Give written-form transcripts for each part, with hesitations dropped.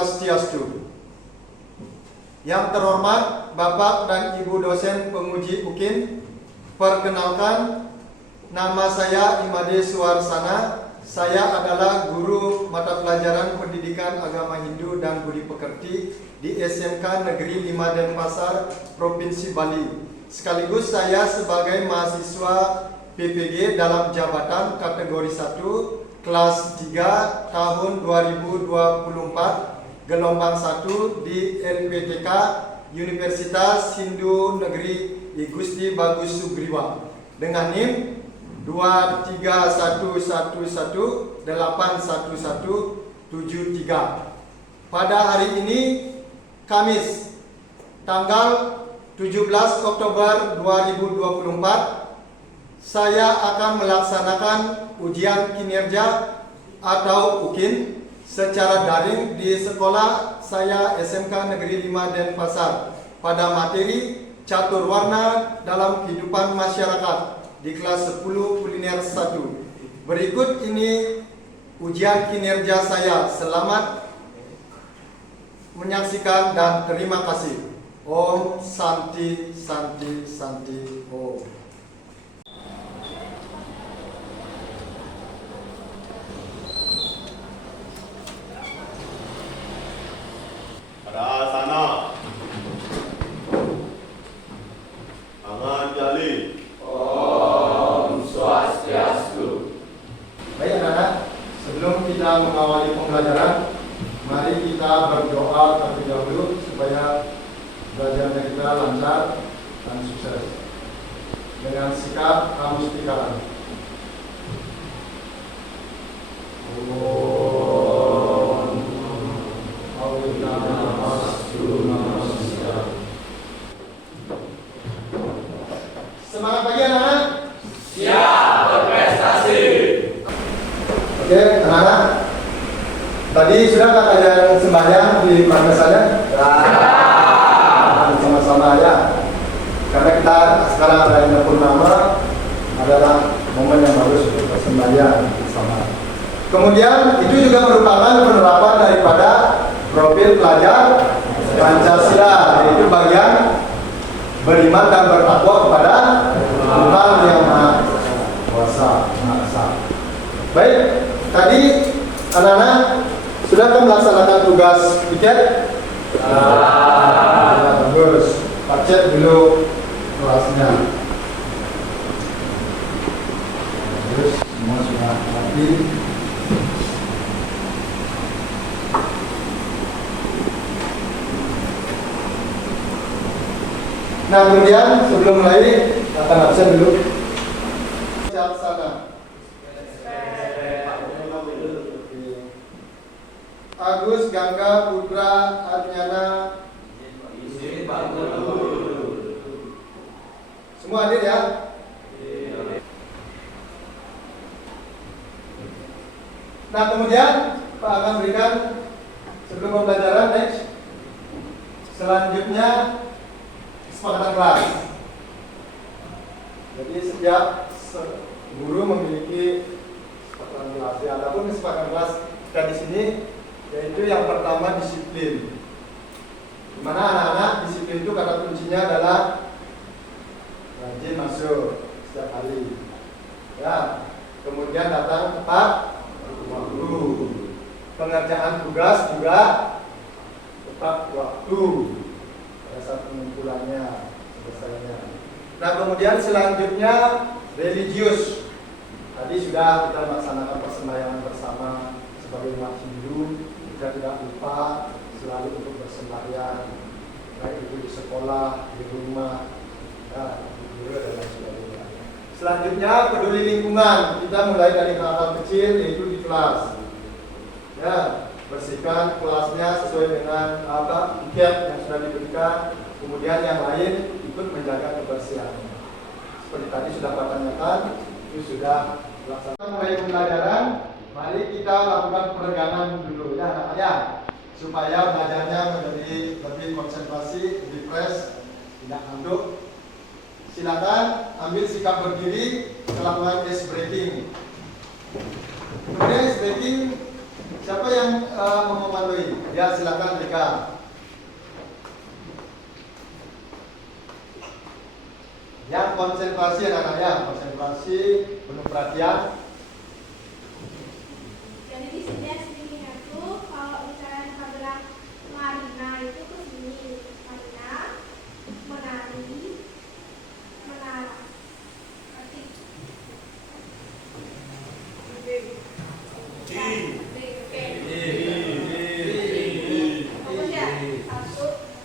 Swastiastu. Yang terhormat Bapak dan Ibu dosen penguji UKIN, perkenalkan, nama saya Imade Suwarsana. Saya adalah guru mata pelajaran Pendidikan Agama Hindu dan Budi Pekerti di SMK Negeri 5 Denpasar, Provinsi Bali. Sekaligus saya sebagai mahasiswa PPG dalam jabatan kategori 1 kelas 3 tahun 2024 gelombang 1 di LPTK Universitas Hindu Negeri I Gusti Bagus Sugriwa dengan NIM 23111811173. Pada hari ini Kamis tanggal 17 Oktober 2024 saya akan melaksanakan ujian kinerja atau UKIN secara daring di sekolah saya SMK Negeri 5 Denpasar pada materi catur warna dalam kehidupan masyarakat di kelas 10 kuliner 1. Berikut ini ujian kinerja saya. Selamat menyaksikan dan terima kasih. Om Santi Santi Santi Om. Arah sana. Tangan jali. Om Swastiastu. Baik anak-anak, sebelum kita mengawali pembelajaran, mari kita berdoa terlebih dahulu supaya belajarnya kita lancar dan sukses. Dengan sikap kamustika. Semangat pagi anak-anak. Siap berprestasi. Oke anak-anak, tadi sudahkah kalian sembahyang di madrasahnya? Sama-sama ya. Karena kita sekarang ada yang purnama, adalah momen yang bagus untuk bersembahyang bersama. Kemudian itu juga merupakan penerapan daripada profil pelajar Pancasila, yaitu bagian beriman dan bertakwa kepada Tuhan yang Maha Kuasa, Maha Esa. Baik, tadi anak-anak sudahkah melaksanakan tugas piket? Bagus. Pak cek dulu kelasnya. Terus semua sudah rapi. Nah, kemudian sebelum mulai akan absen dulu. Sana. Agus Gangga Putra Adnyana. Semua hadir ya? Nah, kemudian Pak akan berikan sebelum pembelajaran next. Selanjutnya kesepakatan kelas. Jadi setiap guru memiliki kesepakatan kelas. Ya, adapun kesepakatan kelas kita di sini yaitu yang pertama disiplin. Di mana anak-anak disiplin itu kata kuncinya adalah rajin masuk setiap hari. Ya, kemudian datang tepat waktu. Pengerjaan tugas juga tepat waktu. Pada saat pengumpulannya, selesainya. Nah, kemudian selanjutnya religius. Tadi sudah kita melaksanakan persembahyangan bersama sebagai umat Hindu. Kita tidak lupa selalu untuk bersembahyang, baik itu di sekolah, di rumah, ya, di guru dan lain sebagainya. Selanjutnya peduli lingkungan. Kita mulai dari hal-hal kecil, yaitu di kelas. Ya, bersihkan kelasnya sesuai dengan tiket yang sudah diberikan. Kemudian yang lain ikut menjaga kebersihan. Seperti tadi sudah Pak tanyakan, itu sudah dilaksanakan. Mulai pembelajaran, mari kita lakukan peregangan dulu ya anak-anak, supaya belajarnya menjadi lebih konsentrasi, lebih fresh, tidak ngantuk. Silakan ambil sikap berdiri, melakukan ice breathing. Kemudian ice breathing Siapa yang memandui? Ya, silakan Rika. Yang konsentrasi anak-anak ya, konsentrasi, penuh perhatian. Jadi di sini aku kalau misalnya kita bilang Marina itu ke sini, Marina menari, menara. Berarti fokus ya. 1,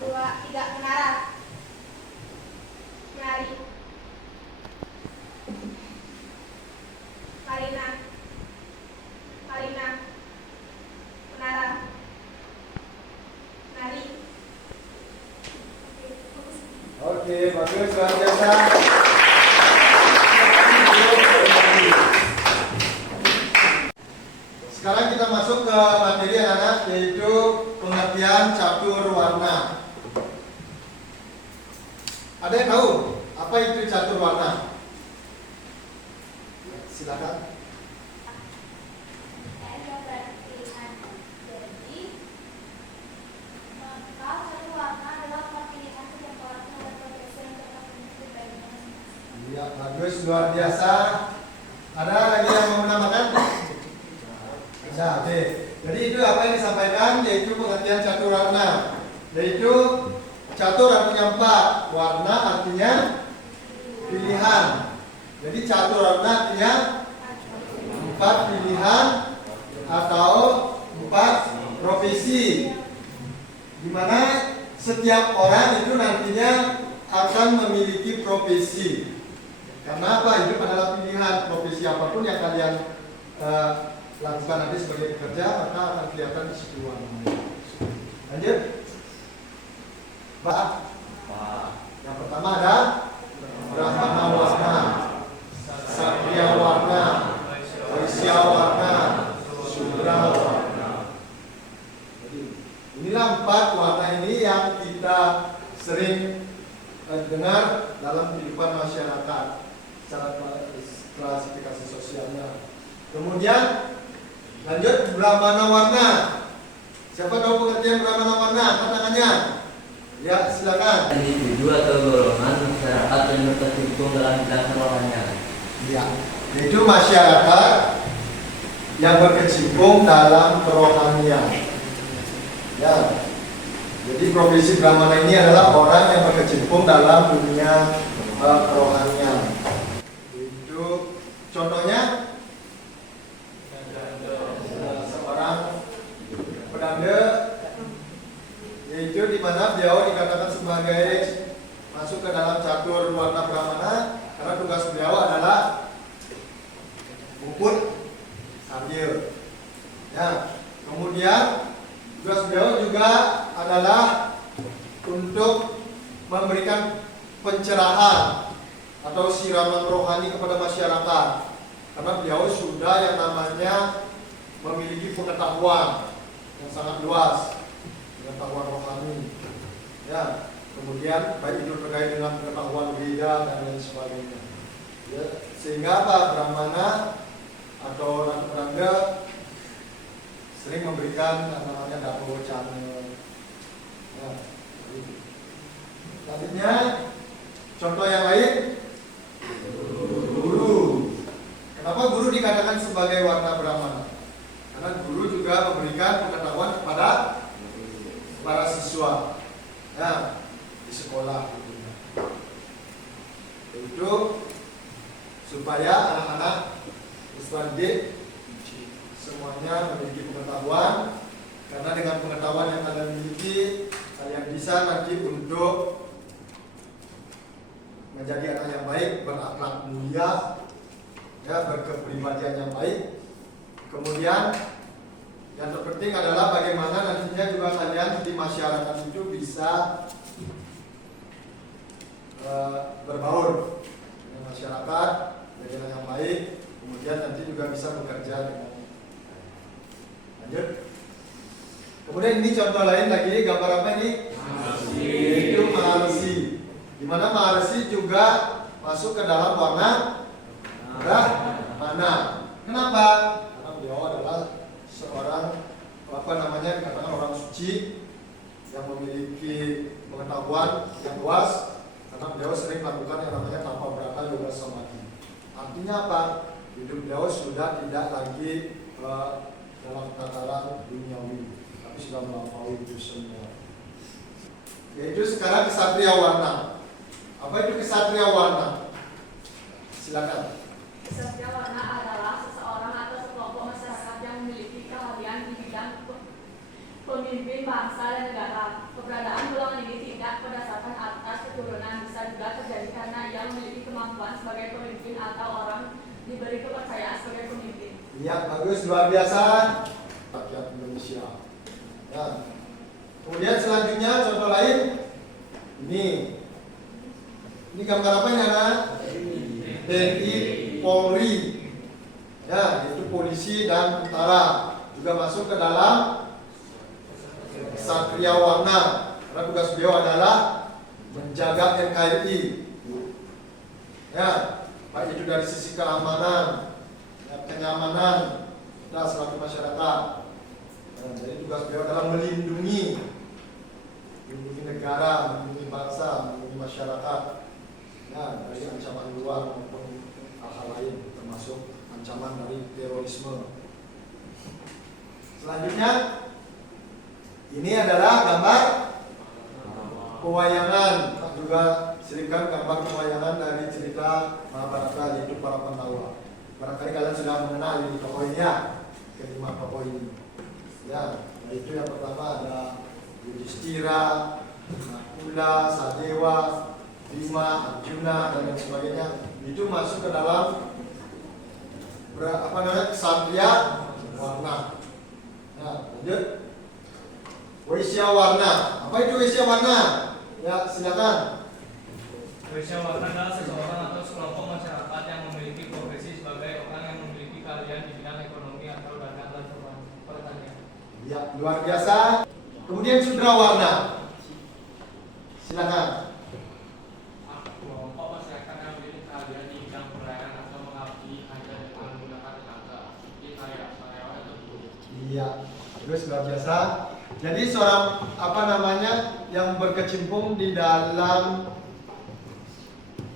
2, 3 menara. Menari. Marina. Marina. Menara. Menari. Oke, bagus, luar biasa. Sekarang kita masuk ke materi anak-anak, yaitu pengertian catur warna. Ada yang tahu apa itu catur warna? Silakan. Ya, bagus, luar biasa. Ada lagi yang mau menambahkan? Bisa, oke. Jadi itu apa yang disampaikan, yaitu pengertian catur warna. Yaitu catur artinya 4, warna artinya pilihan. Jadi catur warna artinya 4 pilihan atau 4 profesi, di mana setiap orang itu nantinya akan memiliki profesi. Karena apa? Hidup adalah pilihan. Profesi apapun yang kalian lakukan nanti sebagai pekerja, maka akan kelihatan di situ warnanya. Lanjut. Mbak. Yang pertama ada Brahmana warna, Satria warna, Vaisya warna, Sudra warna. Jadi inilah 4 warna ini yang kita sering dengar dalam kehidupan masyarakat secara klasifikasi sosialnya. Kemudian lanjut Brahmana warna. Siapa tahu pengertian Brahmana warna? Angkat tangannya. Ya, silakan. Individu atau golongan masyarakat yang berkecimpung dalam bidang kerohanian. Ya, itu masyarakat yang berkecimpung dalam kerohanian. Ya, jadi profesi Brahmana ini adalah orang yang berkecimpung dalam dunia kerohanian. Itu contohnya seorang pedanda, yaitu di mana beliau dikatakan sebagai masuk ke dalam catur warna Brahmana karena tugas beliau adalah bungkut sambil. Ya, kemudian tugas beliau juga adalah untuk memberikan pencerahan atau siraman rohani kepada masyarakat, karena beliau sudah yang namanya memiliki pengetahuan yang sangat luas, pengetahuan rohani. Ya, kemudian baik itu terkait dengan pengetahuan Veda dan lain sebagainya. Ya, sehingga apa, Brahmana atau Ratu Prangga sering memberikan namanya dapo channel. Ya, selanjutnya contoh yang lain, guru. Kenapa guru dikatakan sebagai warna Brahmana? Karena guru juga memberikan pengetahuan kepada para siswa, ya, di sekolah. Itu supaya anak-anak siswa didik semuanya memiliki pengetahuan, karena dengan pengetahuan yang kalian miliki, kalian bisa nanti untuk menjadi anak yang baik, berakhlak mulia, ya, berkepribadian yang baik. Kemudian yang terpenting adalah bagaimana nantinya juga kalian di masyarakat itu bisa berbaur dengan masyarakat, menjadi anak yang baik. Kemudian nanti juga bisa bekerja dengan lanjut. Kemudian ini contoh lain lagi, gambar apa ini? Itu Maharsi. Di mana Maharsi juga masuk ke dalam warna Brahmana. Kenapa? Karena beliau adalah seorang dikatakan orang suci yang memiliki pengetahuan yang luas, karena beliau sering melakukan yang namanya tanpa berakal yoga samadhi. Artinya apa? Hidup beliau sudah tidak lagi dalam tataran duniawi, tapi sudah melampaui itu semua. Yaitu sekarang kesatria warna. Apa itu kesatria warna? Silakan. Kesatria warna adalah seseorang atau sekelompok masyarakat yang memiliki keahlian di bidang pemimpin bangsa dan negara. Keberadaan golongan ini tidak berdasarkan atas keturunan, bisa juga terjadi karena ia memiliki kemampuan sebagai pemimpin atau orang diberi kepercayaan sebagai pemimpin. Ya, bagus, luar biasa. Rakyat Indonesia. Ya. Kemudian selanjutnya contoh lain. Ini gambar apa ini anak? TNI, Polri. Ya, itu polisi dan tentara juga masuk ke dalam Satria Warna. Karena tugas beliau adalah menjaga NKRI. Ya, baik itu dari sisi keamanan, kenyamanan kita selaku masyarakat. Jadi tugas beliau adalah melindungi negara, melindungi bangsa, melindungi masyarakat dari ancaman luar maupun hal-hal lain, termasuk ancaman dari terorisme. Selanjutnya, ini adalah gambar pewayangan, juga seringkan gambar pewayangan dari cerita Mahabharata, yaitu para Pandawa. Barangkali kalian sudah mengenal ini tokoh ini ya, kelima tokoh ini. Ya, yaitu yang pertama ada Yudhistira, Nakula, Sadewa, Bima, Arjuna, dan lain sebagainya. Itu masuk ke dalam kesatria warna. Nah, lanjut. Waisya warna. Apa itu Waisya warna? Ya, silakan. Waisya warna adalah seseorang atau sekelompok masyarakat yang memiliki profesi sebagai orang yang memiliki keahlian di bidang ekonomi atau dagang dan pertanian. Ya, luar biasa. Kemudian Sudra warna. Silakan. Kelompok masyarakat yang memiliki keahlian di bidang pelayanan atau mengabdi hanya dengan menggunakan tenaga seperti karyawan atau guru. Iya, terus luar biasa. Jadi seorang yang berkecimpung di dalam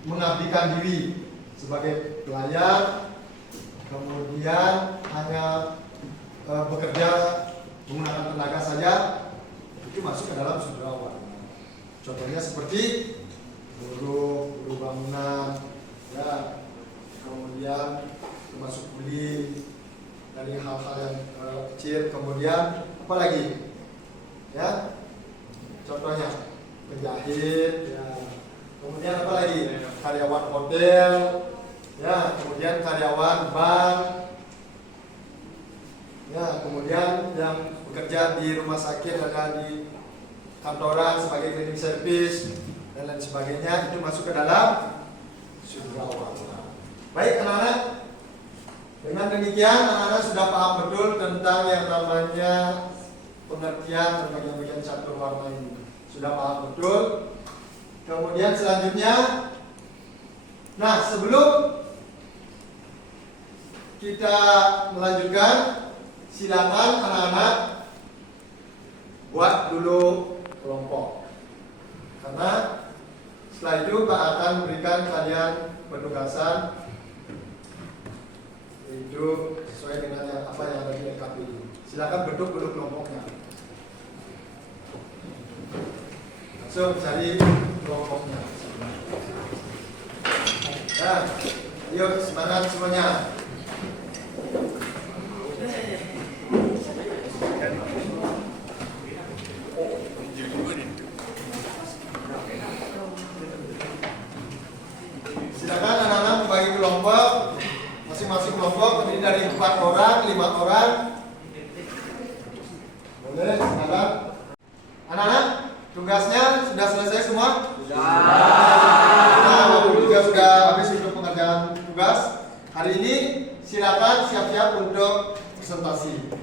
mengabdikan diri sebagai pelayan, kemudian hanya bekerja menggunakan tenaga saja, itu masuk ke dalam Sudra warna. Contohnya seperti guru bangunan, ya, kemudian termasuk kuli dari hal-hal yang kecil, kemudian apa lagi? Ya, contohnya penjahit, ya. Kemudian apa lagi? Karyawan hotel, ya, kemudian karyawan bank, ya, kemudian yang bekerja di rumah sakit, ada di kantoran sebagai cleaning service dan lain sebagainya, itu masuk ke dalam Sudra warna. Baik anak-anak, dengan demikian anak-anak sudah paham betul tentang yang namanya pengertian dan bagian-bagian catur warna ini. Sudah paham betul. Kemudian selanjutnya, nah sebelum kita melanjutkan, silakan anak-anak buat dulu kelompok. Karena setelah itu Pak akan memberikan kalian penugasan, itu sesuai dengan apa yang ada di LKPI. Silakan bentuk dulu kelompoknya. Langsung cari kelompoknya. Dan ayo semangat semuanya. Silakan anak-anak membagi kelompok. Masing-masing kelompok terdiri dari 4 orang, 5 orang. Boleh, silakan. Anak-anak, tugasnya sudah selesai semua? Nah, waktu juga sudah habis untuk pengerjaan tugas. Hari ini silakan siap-siap untuk presentasi.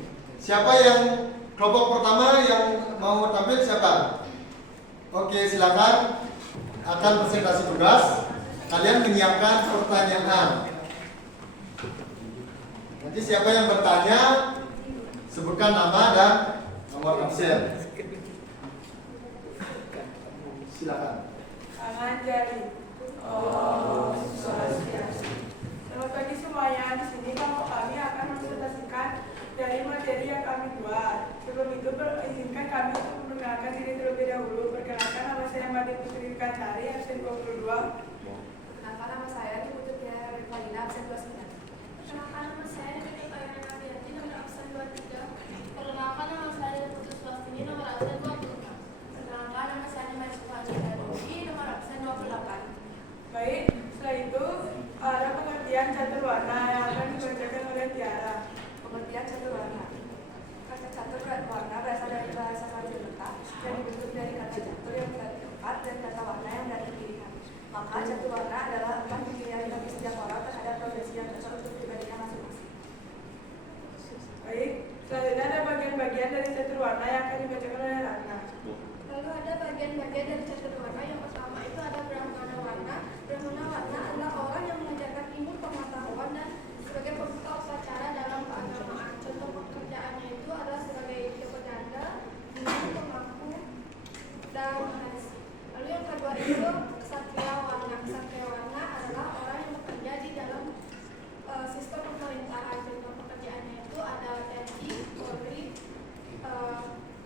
Siapa yang kelompok pertama yang mau tampil siapa? Oke, silakan. Akan presentasi tugas. Kalian menyiapkan pertanyaan. Nanti siapa yang bertanya, Sebutkan nama dan nomor absen. Silakan. Tangan jari. Om Swastiastu. Selamat pagi semuanya. Di sini kami akan mempresentasikan dari materi yang kami buat. Sebelum itu izinkan kami untuk memperkenalkan diri terlebih dahulu. Perkenalkan, nama saya Madi Putri Kantari, absen 22. Perkenalkan, nama saya Putri Valina, absen 29. Perkenalkan, nama saya Putri Valina Nabiati, nomor absen 23. Perkenalkan, nama saya Putri Swastini, nomor absen 26. Perkenalkan, nama saya Nama Suhani Dadowi, nomor absen 28. Baik, setelah itu ada pengertian catur warna yang akan dibacakan oleh Tiara. Pengertian catur warna. Kata catur warna berasal dari bahasa Sanskerta dan dibentuk dari kata catur yang berarti empat dan kata warna yang berarti pilihan. Maka catur warna adalah empat pilihan bagi setiap orang terhadap profesi yang cocok untuk pribadinya masing-masing. Baik, selanjutnya ada bagian-bagian dari catur warna yang akan dibacakan oleh Ratna. Lalu ada bagian-bagian dari catur warna. Yang pertama itu ada brahmana warna. Brahmana warna adalah orang yang mengajarkan ilmu pengetahuan dan sebagai pembuka upacara dalam keagamaan. Contoh pekerjaannya itu adalah sebagai janda, guru, pemangku, dan mahasiswa. Lalu yang kedua itu ksatria warna. Ksatria warna adalah orang yang bekerja di dalam sistem pemerintahan. Contoh pekerjaannya itu ada TNI, Polri,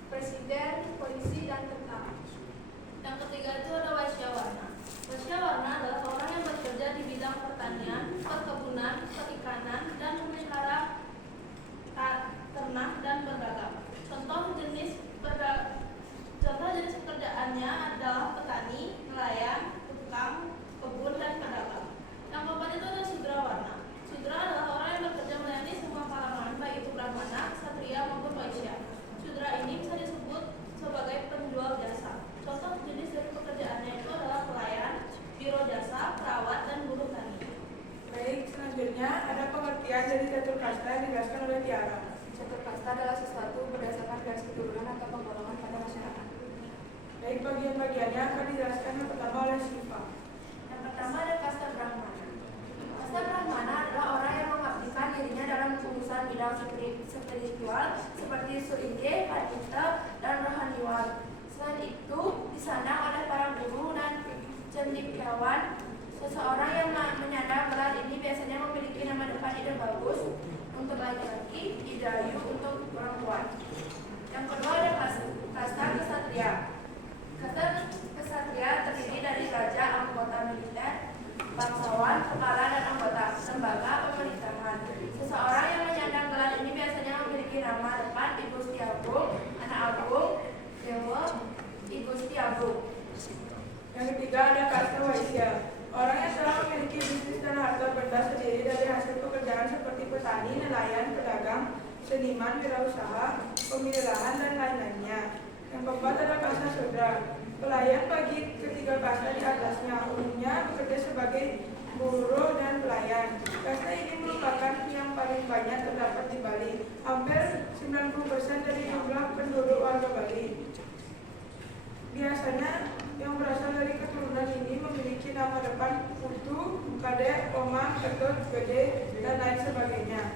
presiden, polisi, dan tentara. Yang ketiga itu ada waisya warna. Waisya warna adalah orang yang bekerja di bidang pertanian, perkebunan, perikanan, dan memelihara ternak dan berdagang. Contoh jenis pekerjaannya adalah petani, nelayan, tukang kebun, dan pedagang. Yang keempat itu ada sudra warna. Sudra adalah orang yang bekerja melayani semua kalangan, baik itu brahmana, ksatria, maupun waisya. Sudra ini bisa disebut sebagai penjual jasa. Contoh jenis dari pekerjaannya itu adalah pelayan, biro jasa, perawat, dan buruh tani. Baik, selanjutnya ada pengertian dari catur kasta yang dijelaskan oleh Tiara. Catur kasta adalah sesuatu berdasarkan garis keturunan atau penggolongan pada masyarakat. Baik, bagian-bagiannya akan dijelaskan yang pertama oleh Siva. Yang pertama ada kasta brahmana. Kasta brahmana adalah orang yang mengabdikan dirinya dalam urusan bidang spiritual seperti suingge, pandita, dan rohaniwan. Selain itu, disandang oleh para guru dan cendekiawan. Seseorang yang menyandang gelar ini biasanya memiliki nama depan ide bagus untuk laki-laki, idayu untuk perempuan. Yang kedua ada kasta ksatria. Kasta ksatria terdiri dari raja, anggota militer, bangsawan, kepala, dan anggota lembaga pemerintahan. Seseorang yang menyandang gelar ini biasanya memiliki nama depan Ibu Gusti Agung, Anak Agung, Dewa, Ibu Gusti Agung. Yang ketiga ada kasta waisya. Orang yang telah memiliki bisnis dan harta benda sendiri dari hasil pekerjaan seperti petani, nelayan, pedagang, seniman, wirausaha, pemilik lahan, dan lain-lainnya. Yang keempat ada kasta sudra. Pelayan bagi ketiga kasta di atasnya, umumnya bekerja sebagai buruh dan pelayan. Kasta ini merupakan yang paling banyak terdapat di Bali. Hampir 90% dari jumlah penduduk warga Bali. Biasanya yang berasal dari keturunan ini memiliki nama depan Putu, Kade, Oma, Ketut, Gede, dan lain sebagainya.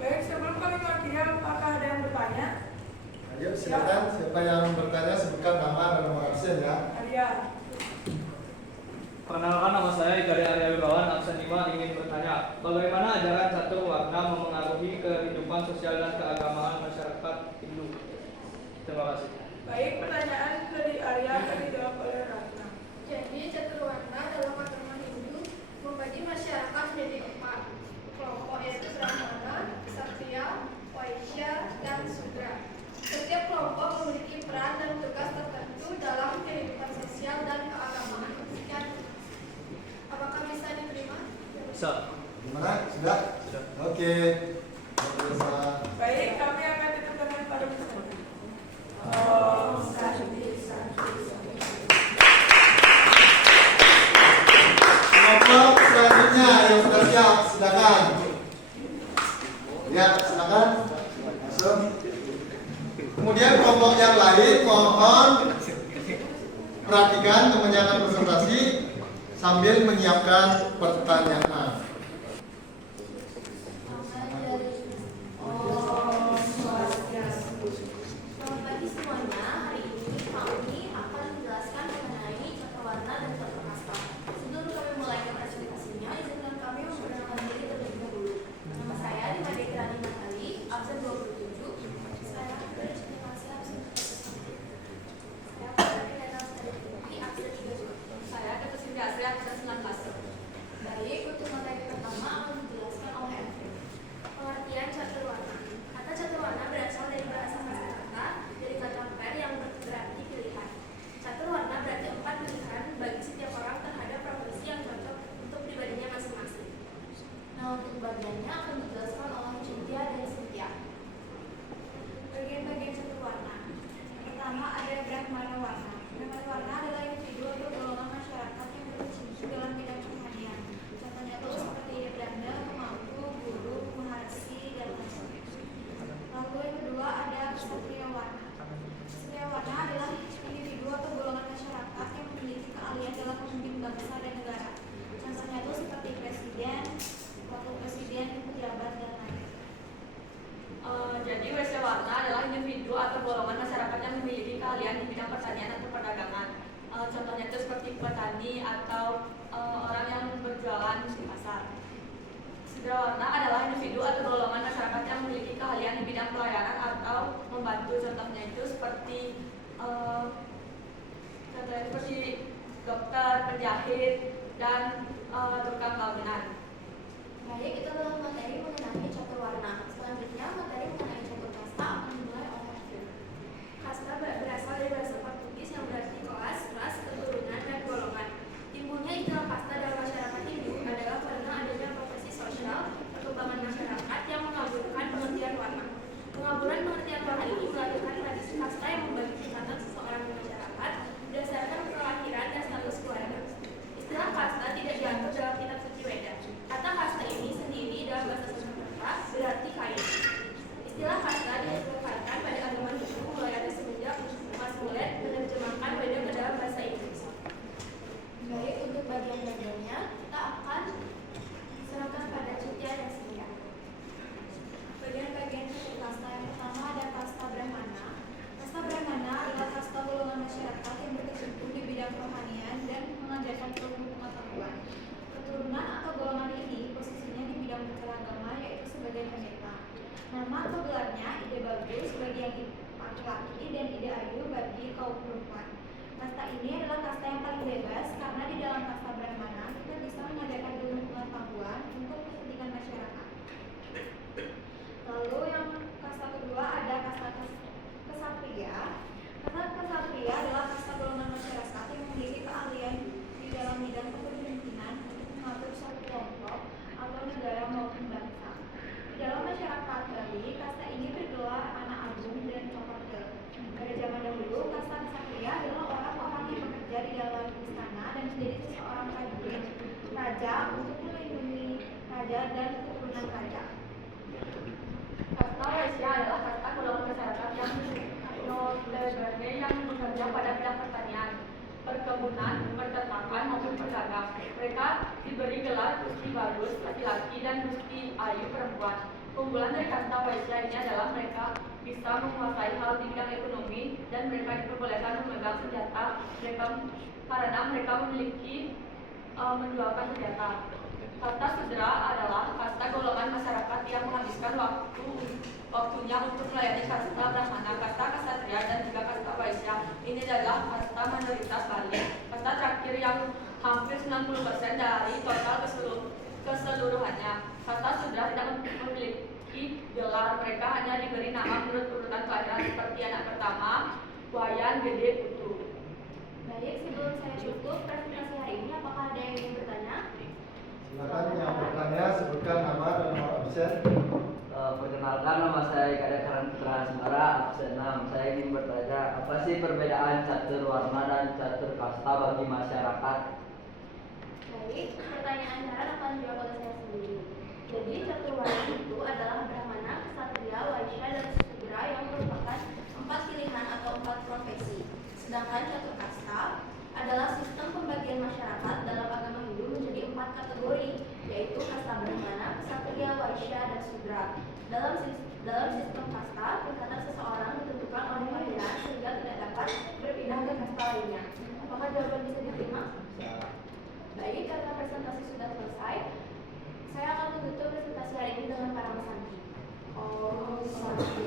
Baik, sebelum kami mengakhiri, apakah ada yang bertanya? Ayo silakan, siapa yang bertanya sebutkan nama dan nomor absen ya. Arya. Perkenalkan, nama saya Ikari Arya Wibawan, absen 5, ingin bertanya, bagaimana ajaran catur warna memengaruhi kehidupan sosial dan keagamaan masyarakat Hindu? Terima kasih. Baik, pertanyaan dari Arya akan dijawab oleh Ratna. Jadi catur warna dalam agama Hindu membagi masyarakat menjadi 4 kelompok, yaitu brahmana, ksatria, waisya, dan sudra. Setiap kelompok memiliki peran dan tugas tertentu dalam kehidupan sosial dan keagamaan. Sekian. Apakah bisa diterima? Bisa. Gimana? Sudah? Oke. Bisa. Baik, kami akan tutup dengan para peserta. Kelompok selanjutnya yang sudah siap, silakan. Ya, silakan. Masuk. Kemudian kelompok yang lain mohon perhatikan kemenangan presentasi sambil menyiapkan pertanyaan. Om petani atau orang yang berjualan di pasar. Sudra warna adalah individu atau golongan masyarakat yang memiliki keahlian di bidang pelayanan atau membantu. Contohnya itu seperti dokter, penjahit, dan tukang bangunan. Baik, itu adalah materi mengenai catur warna. Selanjutnya, materi mengenai catur kasta akan dimulai oleh Phil. Kasta berasal dari bahasa Portugis yang berarti kelas, ras, keturunan, dan golongan. Timbulnya istilah kasta dalam masyarakat Hindu adalah karena adanya profesi sosial, perkembangan masyarakat yang mengaburkan pengertian warna. Pengaburan pengertian warna ini melahirkan tradisi kasta yang membagi tingkatan seseorang di masyarakat berdasarkan kelahiran dan status keluarga. Istilah kasta tidak diatur dalam kitab suci Weda. Kata kasta ini sendiri dalam bahasa Sanskerta berarti kaya. Istilah kasta disesuaikan pada agama Hindu mulai ada semenjak Mas Mulet menerjemahkan Weda ke dalam bahasa Inggris. Baik, untuk bagian-bagiannya kita akan serahkan pada Citya dan Sindia. Bagian-bagian catur kasta yang pertama ada kasta Brahmana. Kasta Brahmana adalah kasta golongan masyarakat yang berkecimpung di bidang kerohanian dan mengajarkan ilmu pengetahuan. Keturunan atau golongan ini posisinya di bidang beragama yaitu sebagai pendeta. Nama atau gelarnya ide bagus bagi yang laki-laki dan ide ayu bagi kaum perempuan. Kasta ini adalah kasta yang paling bebas karena di dalam kasta Brahmana kita bisa mengajarkan ilmu pengetahuan untuk kepentingan masyarakat. Lalu yang kasta kedua ada kasta Ksatria. Kasta Ksatria adalah kasta golongan masyarakat yang memiliki keahlian di dalam bidang kepemimpinan untuk mengatur suatu kelompok atau negara maupun bangsa. Di dalam masyarakat Bali, kasta ini bergelar anak agung dan cokorte. Pada zaman dahulu, kasta Ksatria adalah orang-orang yang bekerja di dalam istana dan menjadi seseorang prajurit raja untuk melindungi raja dan keturunan raja. Kasta Waisya adalah kasta golongan masyarakat yang notabene yang bekerja pada bidang pertanian, perkebunan, peternakan maupun pedagang. Mereka diberi gelar Gusti Bagus laki-laki dan Gusti Ayu perempuan. Keunggulan dari kasta Waisya ini adalah mereka bisa menguasai hal di bidang ekonomi dan mereka diperbolehkan memegang senjata karena mereka memiliki menjualkan senjata. Kasta Sudra adalah kasta golongan masyarakat yang menghabiskan waktunya untuk melayani kasta Brahmana, kasta Ksatria, dan juga kasta Waisya. Ini adalah kasta minoritas Bali. Kasta terakhir yang hampir 90% dari total keseluruhannya. Kasta Sudra tidak memiliki gelar, mereka hanya diberi nama menurut urutan kelahiran seperti anak pertama, Wayan, Gede, Putu. Baik, sebelum saya tutup presentasi hari ini, apakah ada yang ingin bertanya? Silakan yang bertanya sebutkan nama dan nomor absen. Perkenalkan, nama saya Kadek Karan Putra Asmara, absen 6. Saya ingin bertanya, apa sih perbedaan catur warna dan catur kasta bagi masyarakat? Baik, pertanyaan Karan akan dijawab oleh saya sendiri. Jadi catur warna itu adalah Brahmana, Ksatria, Waisya, dan Sudra yang merupakan 4 pilihan atau 4 profesi. Sedangkan catur kasta adalah sistem pembagian masyarakat dalam agama Hindu menjadi 4 kategori, yaitu kasta Brahmana, Ksatria, Waisya, dan Sudra. Dalam sistem kasta, tingkatan seseorang ditentukan oleh kelahiran sehingga tidak dapat berpindah ke kasta lainnya. Apakah jawaban bisa diterima? Baik, karena presentasi sudah selesai, saya akan menutup presentasi hari ini dengan para santi. Oh, santi.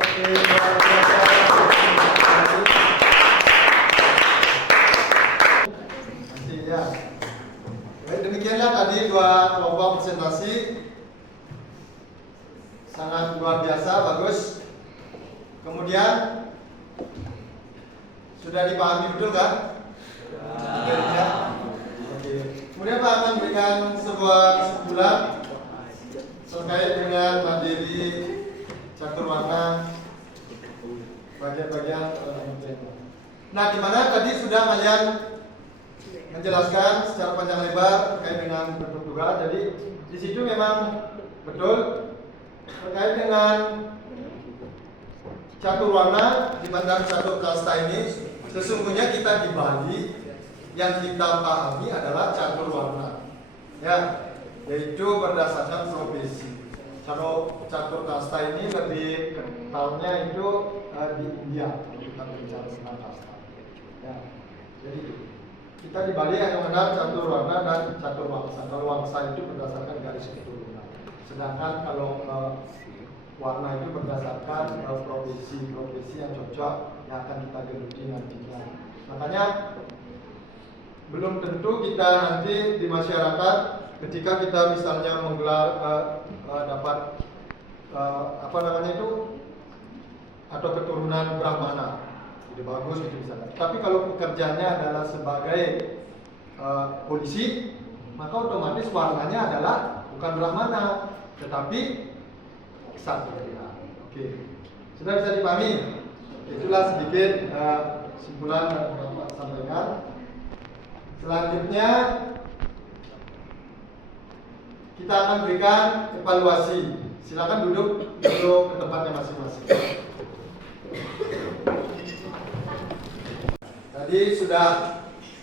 Oke, luar biasa. Ya. Baik, demikianlah tadi 2 kelompok presentasi. Sangat luar biasa, bagus. Kemudian sudah dipahami betul kan? Ya. Oke. Kemudian Pak akan memberikan sebuah kesimpulan terkait dengan materi catur warna bagian-bagian. Nah, di mana tadi sudah kalian menjelaskan secara panjang lebar terkait dengan bentuk tunggal. Jadi di situ memang betul terkait dengan catur warna di antara catur kasta ini. Sesungguhnya kita di Bali yang kita pahami adalah catur warna, ya, yaitu berdasarkan profesi. Kalau catur kasta ini lebih kentalnya itu di India, bukan bicara tentang kasta. Ya. Jadi kita di Bali hanya mengenal catur warna dan catur wangsa. Kalau wangsa itu berdasarkan garis keturunan. Sedangkan kalau warna itu berdasarkan profesi yang cocok yang akan kita geluti nantinya. Makanya belum tentu kita nanti di masyarakat ketika kita misalnya menggelar dapat apa namanya itu atau keturunan Brahmana, itu bagus gitu misalnya. Tapi kalau pekerjaannya adalah sebagai polisi, maka otomatis warnanya adalah bukan Brahmana, tetapi Ksatria. Oke, sudah bisa dipahami? Itulah sedikit kesimpulan yang Bapak sampaikan. Selanjutnya kita akan berikan evaluasi. Silakan duduk dulu ke tempatnya masing-masing. Tadi sudah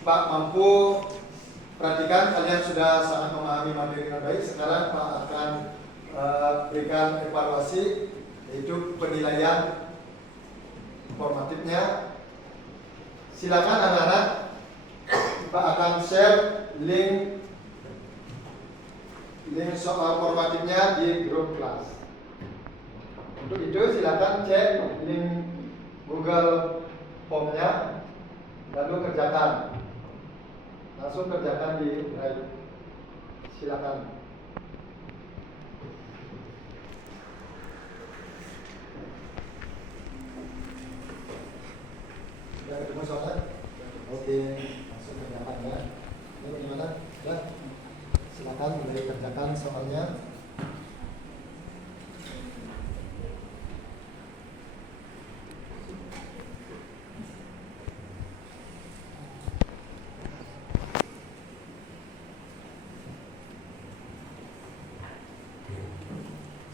Pak mampu perhatikan, kalian sudah sangat memahami materi dengan baik. Sekarang Pak akan berikan evaluasi, yaitu penilaian formatifnya. Silakan anak-anak, Pak akan share link soal formatifnya di grup kelas. Untuk itu silakan cek link Google Form-nya, lalu kerjakan. Langsung kerjakan di Drive. Silakan. Sudah ketemu soalnya? Oke, langsung kerjakan ya. Ini bagaimana? Ya. Silakan mulai kerjakan soalnya.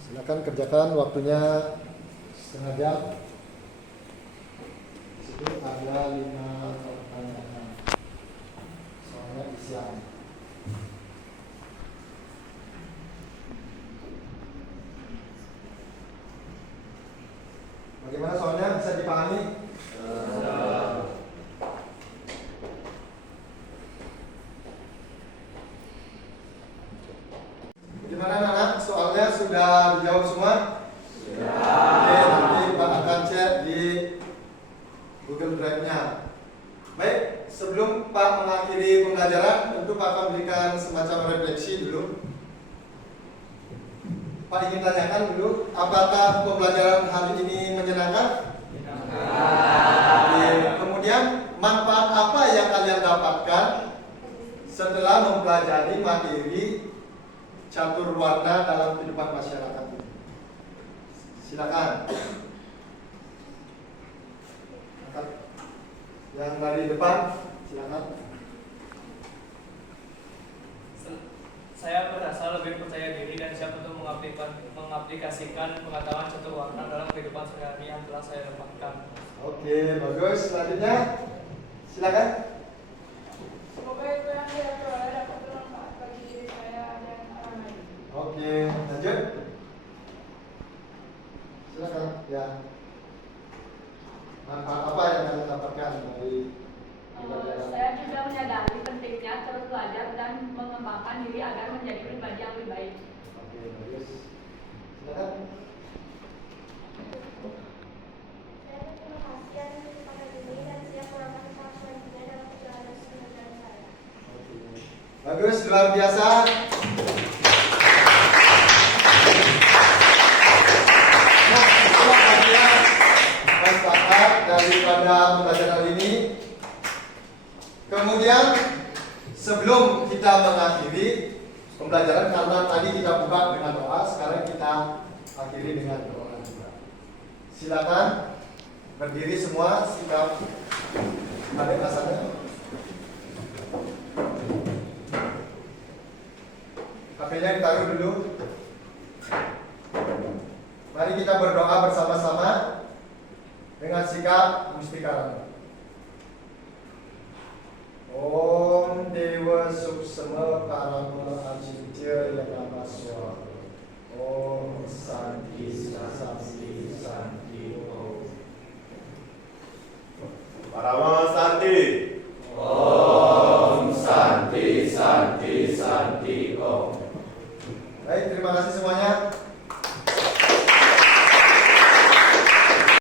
Silakan kerjakan, waktunya setengah jam. Di situ ada 5 pertanyaan. Soalnya isian. Bagaimana soalnya, bisa dipahami? Bagaimana anak-anak? Soalnya sudah dijawab semua? Oke, nanti Pak akan share di Google Drive-nya. Baik, sebelum Pak mengakhiri pembelajaran, tentu Pak akan berikan semacam refleksi dulu. Pak ingin tanyakan dulu, apakah pembelajaran hari ini menyenangkan? Oke. Kemudian manfaat apa yang kalian dapatkan setelah mempelajari materi catur warna dalam kehidupan masyarakat ini? Silakan. Yang dari depan, silakan. Saya merasa lebih percaya diri dan siap untuk mengaplikasikan pengetahuan catur warna dalam kehidupan sehari-hari yang telah saya dapatkan. Oke, bagus. Selanjutnya, silakan. Semoga itu yang saya peroleh dapat bermanfaat bagi diri saya dan orang lain. Oke, lanjut. Silakan. Ya. Manfaat apa yang kalian dapatkan dari pembelajaran? Saya juga menyadari pentingnya terus belajar dan mengembangkan diri agar menjadi pribadi yang lebih baik. Oke, bagus. Silakan. Saya terima kasih atas kesempatan ini dan siap melakukan hal selanjutnya dalam perjalanan pembelajaran saya. Oke. Bagus, luar biasa. Nah, itulah bagian manfaat daripada pembelajaran ini. Kemudian sebelum kita mengakhiri pembelajaran, karena tadi kita buka dengan doa, sekarang kita akhiri dengan doa juga. Silakan berdiri semua, sikap ada rasanya. HP-nya ditaruh dulu. Mari kita berdoa bersama-sama dengan sikap mustika. Om Dewa Suksema Parama Acitya Yanamaswa. Om Santi Santi Santi Om. Parama